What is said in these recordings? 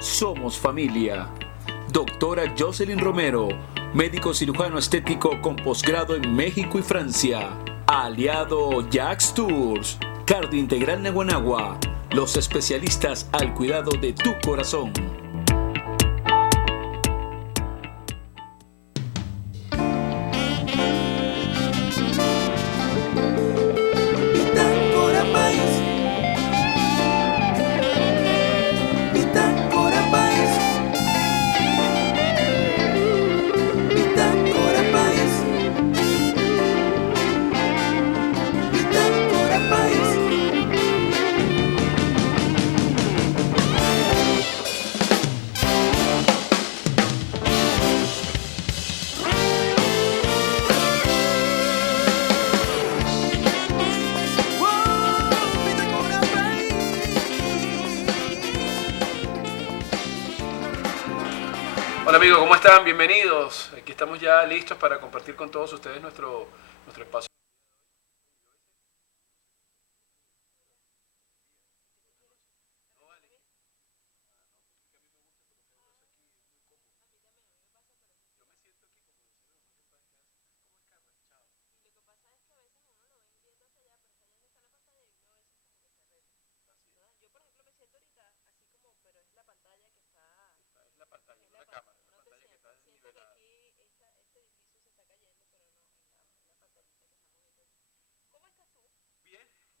Somos familia. Doctora Jocelyn Romero, médico cirujano estético con posgrado en México y Francia. Aliado Jax Tours. Cardio Integral Naguanagua. Los especialistas al cuidado de tu corazón. Hola amigos, ¿cómo están? Bienvenidos. Aquí estamos ya listos para compartir con todos ustedes nuestro espacio.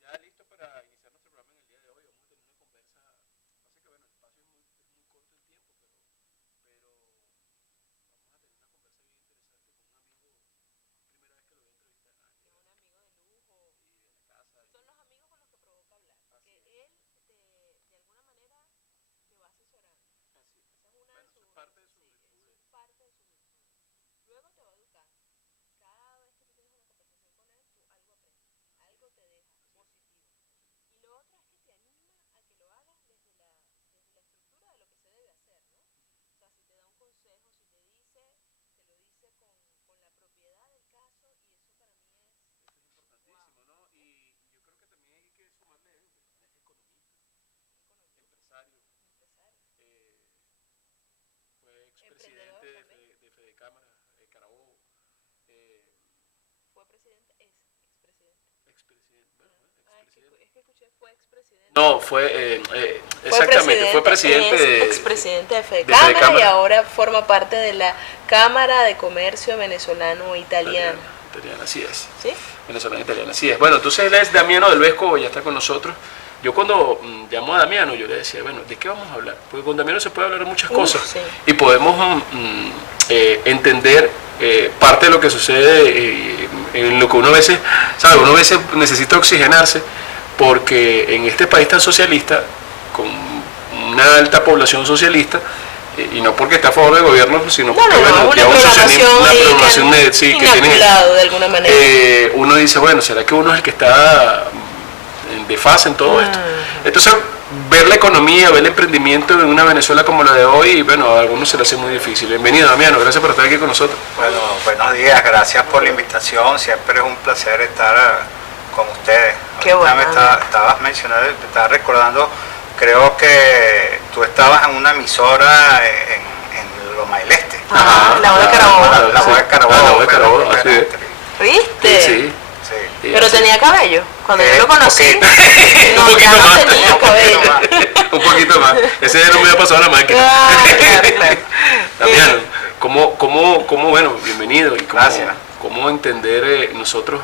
Ya listo para iniciar nuestro programa en el día de hoy. Vamos a tener una conversa. Pasa que bueno, el espacio es muy corto el tiempo, pero vamos a tener una conversa bien interesante con un amigo. Primera vez que lo voy a entrevistar aquí. Un amigo de lujo. Y de la casa. Son los amigos con los que provoca hablar. Porque él de alguna manera te va asesorando. Así es. Esa es una Bueno, de eso sus, es parte de su sí, virtud. eso es parte de su virtud. Luego te va educando. Cada vez que tú tienes una conversación con él, tú algo aprendes, algo te deja positivo. Y lo otro es que te anima a que lo hagas desde la estructura de lo que se debe hacer, ¿no? O sea, si te da un consejo, si te dice, te lo dice con la propiedad del caso, y eso para mí es Eso es importantísimo, ¿no? Y yo creo que también hay que sumarle él, que también es economista, empresario. empresario. Fue Emprendedor expresidente de también. Fedecámara, Carabobo. Fue presidente, es expresidente. Expresidente, bueno, Es expresidente. que escuché, fue expresidente. No, exactamente, fue presidente es expresidente de Fedecámara y ahora forma parte de la Cámara de Comercio Venezolano-Italiana. Italiana, así es. ¿Sí? Venezolana-italiana, así es. Bueno, entonces él es Damiano del Vesco, ya está con nosotros. Yo cuando llamó a Damiano, yo le decía, bueno, ¿de qué vamos a hablar? Porque con Damiano se puede hablar de muchas cosas. Sí. Y podemos entender parte de lo que sucede en lo que uno a veces, ¿sabe? Uno a veces necesita oxigenarse porque en este país tan socialista, con una alta población socialista, y no porque está a favor del gobierno, sino porque una programación que tiene, de alguna manera. Uno dice, bueno, ¿será que uno es el que está en desfase en todo esto? Entonces, ver la economía, ver el emprendimiento en una Venezuela como la de hoy, bueno, a algunos se le hace muy difícil. Bienvenido, Damiano, gracias por estar aquí con nosotros. Bueno, buenos días, gracias por la invitación, siempre es un placer estar con ustedes. Qué bueno. Me estabas mencionando, me estaba recordando, creo que tú estabas en una emisora en Loma del Este. La Voz de Carabobo. La Voz de Carabobo. La Voz de Carabobo, así es. ¿Viste? Sí. Sí. Pero tenía cabello. Cuando yo lo conocí, Un poquito no más. tenía cabello. Un poquito más. Ese ya no me había pasado la máquina. Claro. Damiano, ¿cómo, bueno, bienvenido. Y Gracias. ¿Cómo entender nosotros,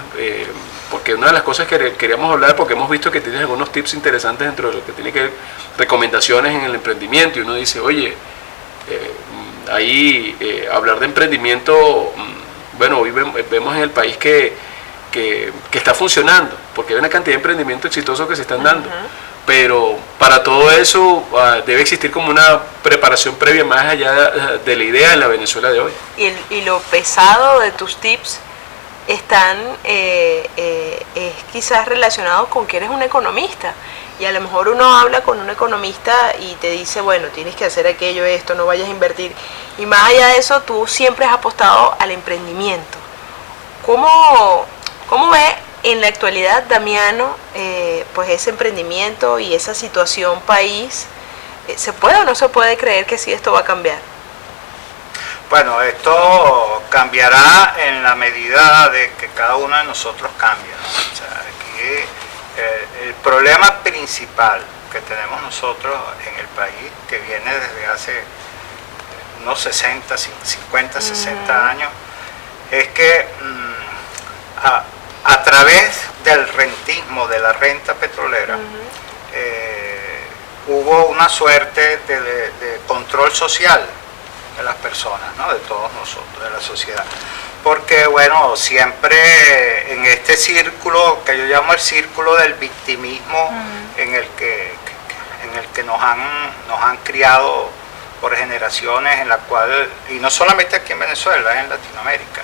porque una de las cosas que queríamos hablar, porque hemos visto que tienes algunos tips interesantes dentro de lo que tiene que ver, recomendaciones en el emprendimiento, y uno dice, oye, ahí hablar de emprendimiento, bueno, hoy vemos en el país que está funcionando, porque hay una cantidad de emprendimientos exitosos que se están dando, pero para todo eso debe existir como una preparación previa más allá de la idea en la Venezuela de hoy. Y lo pesado de tus tips es quizás relacionado con que eres un economista, y a lo mejor uno habla con un economista y te dice, bueno, tienes que hacer aquello, esto, no vayas a invertir, y más allá de eso tú siempre has apostado al emprendimiento. ¿Cómo ve en la actualidad, Damiano, pues ese emprendimiento y esa situación país ¿Se puede o no se puede creer que sí esto va a cambiar? Bueno, esto cambiará en la medida de que cada uno de nosotros cambie, ¿no? O sea, aquí el problema principal que tenemos nosotros en el país, que viene desde hace unos 60, 50, 60 años, es que a través del rentismo, de la renta petrolera, hubo una suerte de control social de las personas, ¿no? De todos nosotros, de la sociedad. Porque, bueno, siempre en este círculo, que yo llamo el círculo del victimismo, en el que nos han criado por generaciones, en la cual, y no solamente aquí en Venezuela, en Latinoamérica,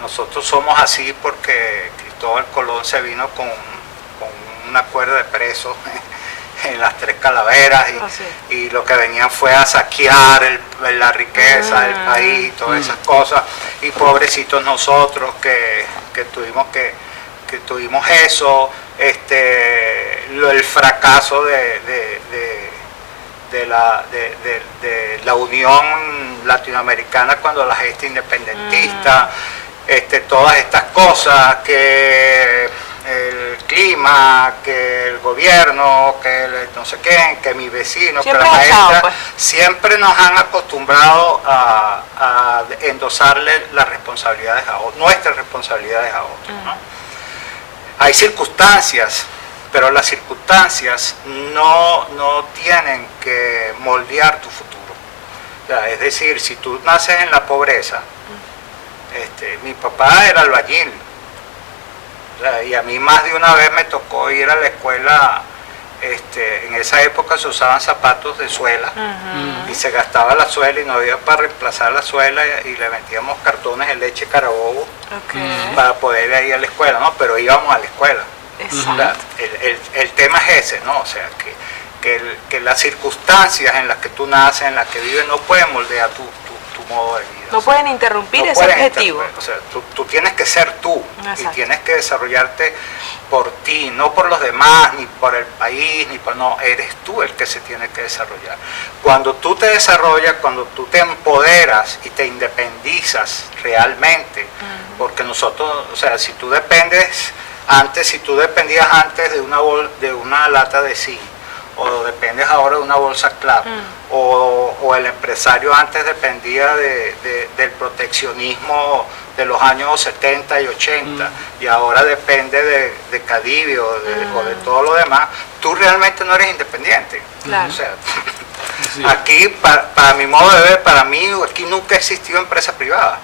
nosotros somos así porque Cristóbal Colón se vino con una cuerda de presos en las Tres Calaveras y lo que venían fue a saquear la riqueza del país, todas esas cosas, y pobrecitos nosotros que tuvimos eso, el fracaso de la Unión Latinoamericana cuando la gesta independentista, todas estas cosas, que el clima, que el gobierno, que no sé qué, que mi vecino, siempre que la maestra, pues. siempre nos han acostumbrado a endosarle las responsabilidades a otros, nuestras responsabilidades a otros, ¿no? Hay circunstancias, pero las circunstancias no tienen que moldear tu futuro. O sea, es decir, si tú naces en la pobreza, mi papá era albañil, o sea, y a mí más de una vez me tocó ir a la escuela. En esa época se usaban zapatos de suela y se gastaba la suela y no había para reemplazar la suela, y le metíamos cartones de leche Carabobo para poder ir a la escuela, ¿no? Pero íbamos a la escuela. O sea, el tema es ese, ¿no? O sea, que las circunstancias en las que tú naces, en las que vives, no pueden moldear tu modo de vida. No pueden interrumpir ese objetivo. O sea, tú tienes que ser tú. Exacto. Y tienes que desarrollarte por ti, no por los demás, ni por el país, no, eres tú el que se tiene que desarrollar. Cuando tú te desarrollas, cuando tú te empoderas y te independizas realmente, porque nosotros, o sea, si tú dependías antes de una lata de zinc, o dependes ahora de una bolsa CLAP, o el empresario antes dependía del proteccionismo de los años 70 y 80, y ahora depende de Cadivi o de todo lo demás, tú realmente no eres independiente. Claro. O sea, aquí, para mi modo de ver, para mí, aquí nunca ha existido empresa privada,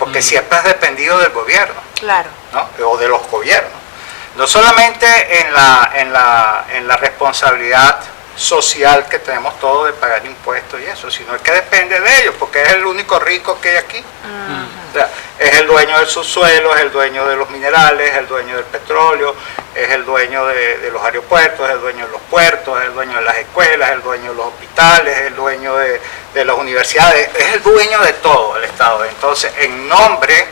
porque siempre has dependido del gobierno, claro, ¿no? O de los gobiernos. No solamente en la responsabilidad social que tenemos todos de pagar impuestos y eso, sino es que depende de ellos, porque es el único rico que hay aquí. O sea, es el dueño del subsuelo, es el dueño de los minerales, es el dueño del petróleo, es el dueño de los aeropuertos, es el dueño de los puertos, es el dueño de las escuelas, es el dueño de los hospitales, es el dueño de las universidades, es el dueño de todo el Estado. Entonces, en nombre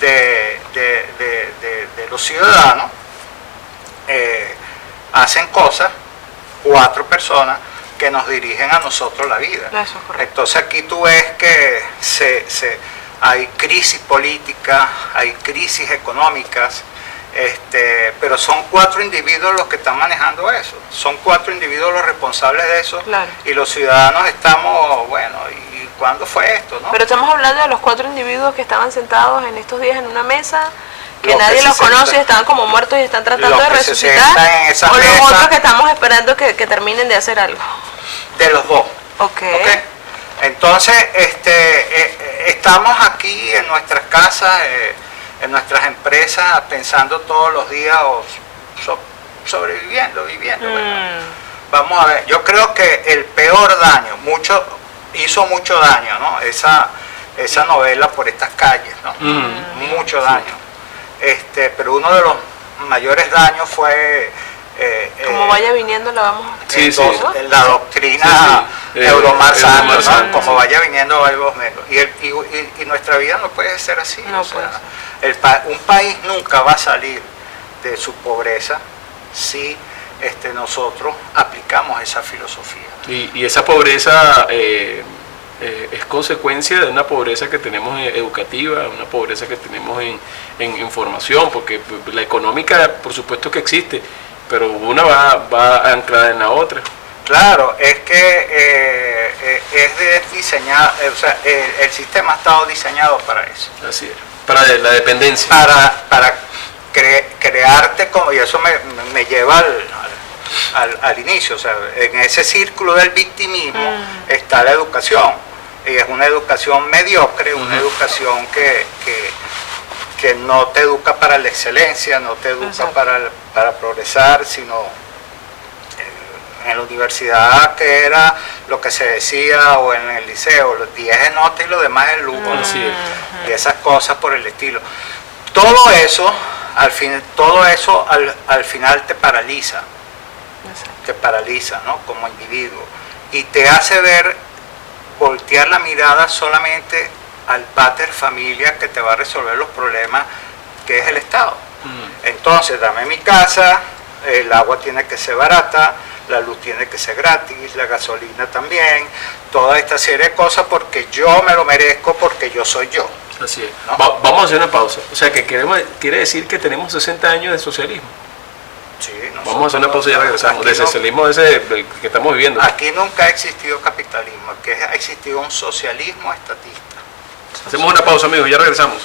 de los ciudadanos, hacen cosas 4 personas que nos dirigen a nosotros la vida. Eso es correcto. Entonces aquí tú ves que hay crisis política, hay crisis económicas, pero son 4 individuos los que están manejando eso, son 4 individuos los responsables de eso, claro. Y los ciudadanos estamos, bueno, ¿y cuándo fue esto, no? Pero estamos hablando de los 4 individuos que estaban sentados en estos días en una mesa, que Los nadie que los se conoce y sientan- están como muertos y están tratando los de que se resucitar, sientan en esa o los mesa- otros que estamos esperando que terminen de hacer algo. De los dos. Ok. ¿Ok? Entonces, estamos aquí en nuestras casas, en nuestras empresas, pensando todos los días o sobreviviendo, viviendo. ¿Verdad? Vamos a ver, yo creo que el peor daño, hizo mucho daño, ¿no? Esa novela Por estas calles, ¿no? Mucho daño. Pero uno de los mayores daños fue Como vaya viniendo la vamos la doctrina euromarxista, ¿no? euromarxista, Como vaya viniendo algo menos. Y nuestra vida no puede ser así. No o sea, puede ser. un país nunca va a salir de su pobreza si nosotros aplicamos esa filosofía. Y esa pobreza es consecuencia de una pobreza que tenemos educativa, una pobreza que tenemos en formación, porque la económica por supuesto que existe, pero una va anclada en la otra. Claro, es que diseñado, o sea, el sistema ha estado diseñado para eso. Así es, para la dependencia. Para crearte como, y eso me lleva al inicio, o sea, en ese círculo del victimismo está la educación, y es una educación mediocre, una educación que no te educa para la excelencia, no te educa para progresar, sino en la universidad, que era lo que se decía, o en el liceo, los 10 de nota y lo demás es lujo, ¿no? Y esas cosas por el estilo. Todo eso, al final te paraliza, ¿no? Como individuo, y te hace voltear la mirada solamente al pater familia que te va a resolver los problemas, que es el Estado. Entonces, dame mi casa, el agua tiene que ser barata, la luz tiene que ser gratis, la gasolina también, toda esta serie de cosas porque yo me lo merezco, porque yo soy yo. Así es. ¿No? Vamos a hacer una pausa. O sea, que quiere decir que tenemos 60 años de socialismo. Sí, vamos a hacer una pausa y ya regresamos. Del socialismo del que estamos viviendo. Aquí nunca ha existido capitalismo, aquí ha existido un socialismo estatista. Hacemos una pausa, amigos, ya regresamos.